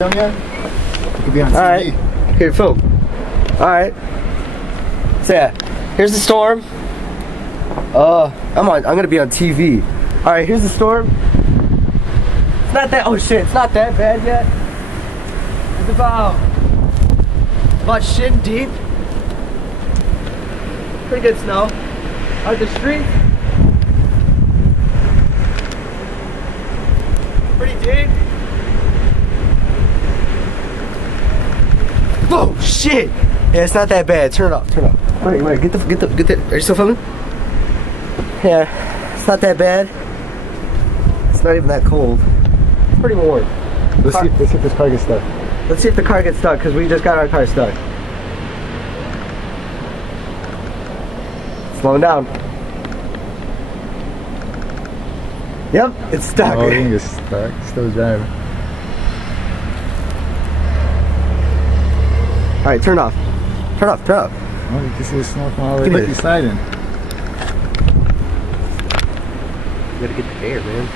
Done yet? You could be on TV. Alright. Here, film. Alright. So yeah, here's the storm. I'm gonna be on TV. Alright, here's the storm. It's not that, oh shit, it's not that bad yet. It's about shin deep. Pretty good snow. Out the street. Pretty deep. Oh shit! Yeah, it's not that bad. Turn it off. Turn it off. Wait. Get the. Are you still filming? Yeah, it's not that bad. It's not even that cold. It's pretty warm. Let's see if this car gets stuck. Let's see if the car gets stuck because we just got our car stuck. Slowing down. Yep, it's stuck. Oh, you get stuck. Still driving. Alright, turn off. Turn off. Oh, you can see the snow from all the way. Look, he's sliding. You gotta get the air, man.